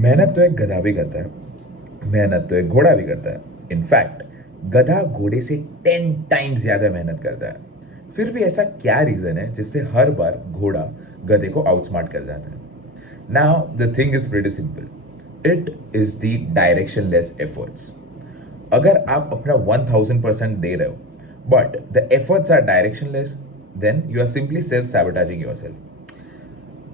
मेहनत तो एक गधा भी करता है, मेहनत तो एक घोड़ा भी करता है। इनफैक्ट गधा घोड़े से 10 टाइम्स ज़्यादा मेहनत करता है। फिर भी ऐसा क्या रीज़न है जिससे हर बार घोड़ा गधे को आउटस्मार्ट कर जाता है? Now the thing is pretty simple, it is the directionless efforts. अगर आप अपना 1000% दे रहे हो but the efforts are directionless, then you are simply self sabotaging yourself.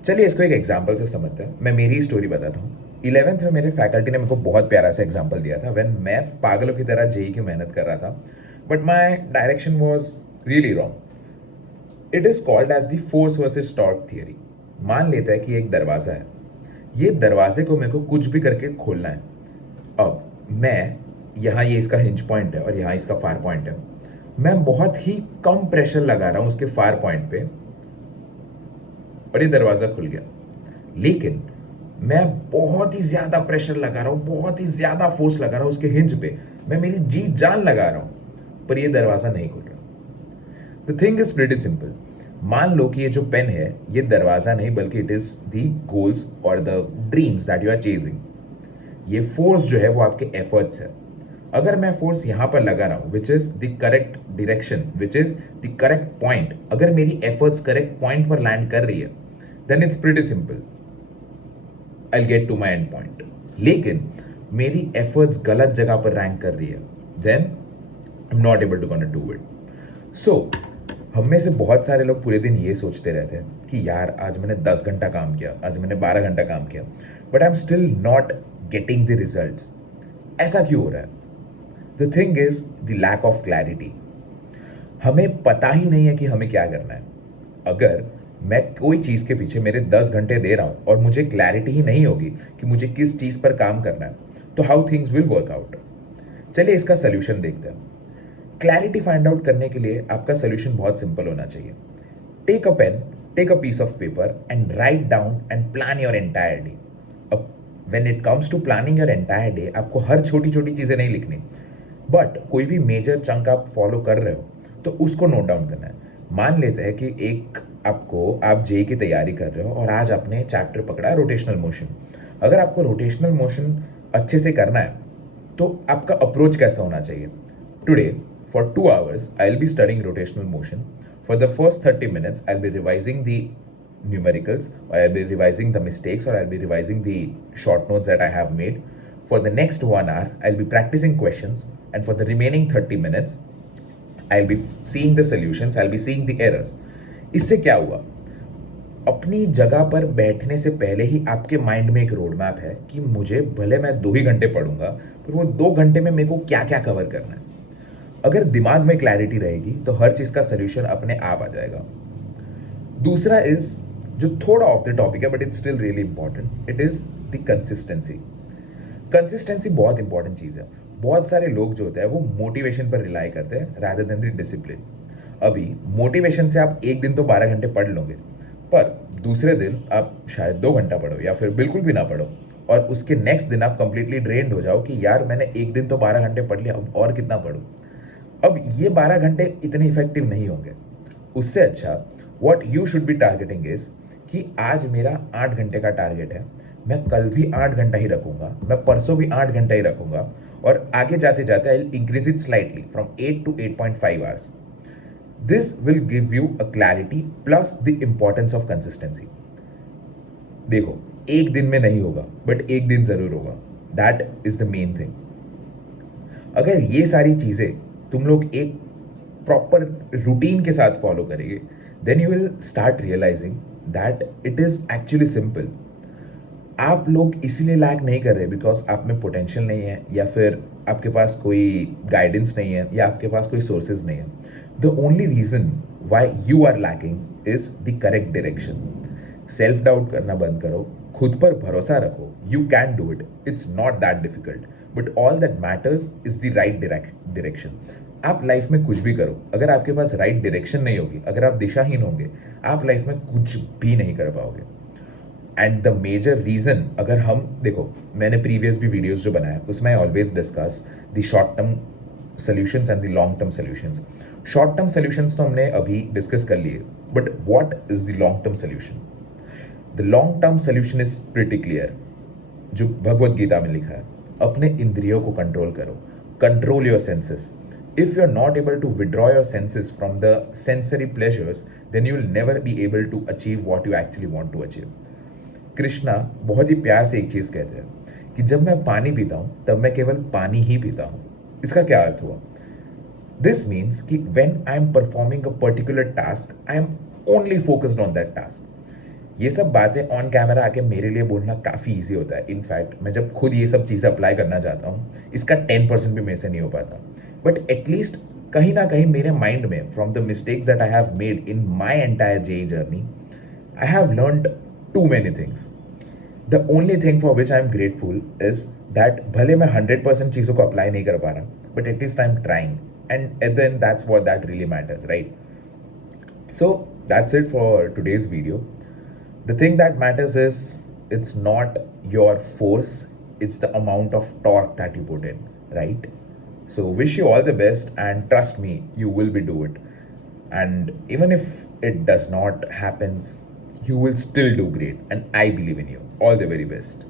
चलिए इसको एक एग्जाम्पल से समझते हैं। मैं मेरी स्टोरी बताता हूँ। 11th में मेरे फैकल्टी ने मेरे को बहुत प्यारा सा एग्जाम्पल दिया था व्हेन मैं पागलों की तरह जेई की मेहनत कर रहा था, but my direction was really wrong. It is called as the force versus torque theory. मान लेता है कि एक दरवाज़ा है, ये दरवाजे को मेरे को कुछ भी करके खोलना है। अब मैं यहाँ, ये इसका हिंज पॉइंट है और यहाँ इसका फार पॉइंट है। मैं बहुत ही कम प्रेशर लगा रहा हूँ उसके फार पॉइंट पे और ये दरवाज़ा खुल गया। लेकिन मैं बहुत ही ज़्यादा प्रेशर लगा रहा हूँ, बहुत ही ज़्यादा फोर्स लगा रहा हूँ उसके हिंज पे, मैं मेरी जी जान लगा रहा हूँ, पर ये दरवाज़ा नहीं खुल रहा। The thing is pretty simple. मान लो कि ये जो पेन है ये दरवाज़ा नहीं बल्कि इट इज़ द गोल्स और the dreams that you are chasing. ये फोर्स जो है वो आपके एफर्ट्स है। अगर मैं फोर्स यहाँ पर लगा रहा हूँ which is the correct direction, which is the correct point, अगर मेरी एफर्ट्स करेक्ट पॉइंट पर लैंड कर रही है, then it's pretty simple, I will get to my end point. लेकिन मेरी एफर्ट्स गलत जगह पर रैंक कर रही है, then I am not able to gonna do it. So हम में से बहुत सारे लोग पूरे दिन ये सोचते रहते हैं कि यार आज मैंने 10 घंटा काम किया, आज मैंने 12 घंटा काम किया, but I am still not getting the results. ऐसा क्यों हो रहा है? The thing is the lack of clarity. हमें पता ही नहीं है कि हमें क्या करना है। अगर मैं कोई चीज़ के पीछे मेरे 10 घंटे दे रहा हूँ और मुझे क्लैरिटी ही नहीं होगी कि मुझे किस चीज़ पर काम करना है, तो how things will work out. चलिए इसका सोल्यूशन देखते हैं। क्लैरिटी फाइंड आउट करने के लिए आपका सोल्यूशन बहुत सिंपल होना चाहिए। Take a pen, take a piece of paper and write down and plan your entire day. अब when it comes to planning your entire day, आपको हर छोटी छोटी चीज़ें नहीं लिखनी, बट कोई भी मेजर चंक आप फॉलो कर रहे हो तो उसको नोट डाउन करना है। मान लेते हैं कि आप जेई की तैयारी कर रहे हो और आज आपने चैप्टर पकड़ा है रोटेशनल मोशन। अगर आपको रोटेशनल मोशन अच्छे से करना है तो आपका अप्रोच कैसा होना चाहिए? Today for 2 hours I will be studying rotational motion. For the first 30 minutes I will be revising the numericals, or I'll be revising the mistakes, or I'll be revising the short notes that I have made. For the next 1 hour, I'll be practicing questions, and for the remaining 30 minutes, I'll be seeing the solutions, I'll be seeing the errors. इससे क्या हुआ? अपनी जगह पर बैठने से पहले ही आपके माइंड में एक रोड मैप है कि मुझे भले मैं 2 ही घंटे पढ़ूंगा, पर वो 2 घंटे में मेरे को क्या क्या कवर करना है। अगर दिमाग में क्लैरिटी रहेगी तो हर चीज़ का सोल्यूशन अपने आप आ जाएगा। दूसरा इज, जो थोड़ा ऑफ द टॉपिक है but it's still really important, it is the consistency. Consistency बहुत इंपॉर्टेंट चीज़ है। बहुत सारे लोग जो होते हैं वो मोटिवेशन पर रिलाई करते हैं रादर देन द डिसिप्लिन। अभी मोटिवेशन से आप एक दिन तो 12 घंटे पढ़ लोगे, पर दूसरे दिन आप शायद 2 घंटा पढ़ो या फिर बिल्कुल भी ना पढ़ो, और उसके नेक्स्ट दिन आप कंप्लीटली ड्रेन्ड हो जाओ कि यार मैंने एक दिन तो 12 घंटे पढ़ लिया, अब और कितना पढ़ूँ। अब ये 12 घंटे इतने इफेक्टिव नहीं होंगे। उससे अच्छा what you should be targeting is कि आज मेरा 8 घंटे का टारगेट है, मैं कल भी 8 घंटा ही रखूंगा, मैं परसों भी 8 घंटा ही रखूंगा, और आगे जाते जाते I will increase it slightly from 8 to 8.5 hours. This will give you a clarity plus the importance of consistency. देखो, एक दिन में नहीं होगा बट एक दिन जरूर होगा, that is the main thing. अगर ये सारी चीजें तुम लोग एक प्रॉपर रूटीन के साथ फॉलो करेंगे, then you will start realising that it is actually simple. आप लोग इसीलिए लैक नहीं कर रहे बिकॉज आप में पोटेंशियल नहीं है, या फिर आपके पास कोई गाइडेंस नहीं है, या आपके पास कोई सोर्सेज नहीं है। The only reason why you are lacking is the correct direction. Self doubt करना बंद करो, खुद पर भरोसा रखो, you can do it, it's not that difficult, but all that matters is the right direction. आप लाइफ में कुछ भी करो, अगर आपके पास राइट डायरेक्शन नहीं होगी, अगर आप दिशाहीन होंगे, आप लाइफ में कुछ भी नहीं कर पाओगे। एंड द मेजर रीजन, अगर हम देखो, मैंने प्रीवियस भी वीडियोस जो बनाया उसमें I always discuss the short term solutions and the long term solutions. Short term solutions तो हमने अभी डिस्कस कर लिए, but what is the long term solution? The long term solution is pretty clear. जो भगवत गीता में लिखा है, अपने इंद्रियों को कंट्रोल करो, control your senses. If you're not able to withdraw your senses from the sensory pleasures, then you'll never be able to achieve what you actually want to achieve. Krishna बहुत ही प्यार से एक चीज़ कहते हैं कि जब मैं पानी पीता हूँ तब मैं केवल पानी ही पीता हूँ. इसका क्या अर्थ हुआ? दिस मीन्स कि when I am performing a particular task I am only focused on that task. ये सब बातें ऑन कैमरा आके मेरे लिए बोलना काफ़ी ईजी होता है. इनफैक्ट मैं जब खुद ये सब चीज़ें अप्लाई करना चाहता हूँ, इसका 10% भी मेरे से नहीं हो पाता. बट एटलीस्ट कहीं ना कहीं मेरे माइंड में, from the mistakes that I have made in my entire JEE journey, I have learned too many things. The only thing for which I am grateful is that भले मैं 100% चीज़ों को apply नहीं कर पा रहा, but at least I am trying, and then that's what that really matters, right? So that's it for today's video. The thing that matters is it's not your force, it's the amount of torque that you put in, right? So wish you all the best, and trust me, you will be do it. And even if it does not happens, you will still do great, and I believe in you. All the very best.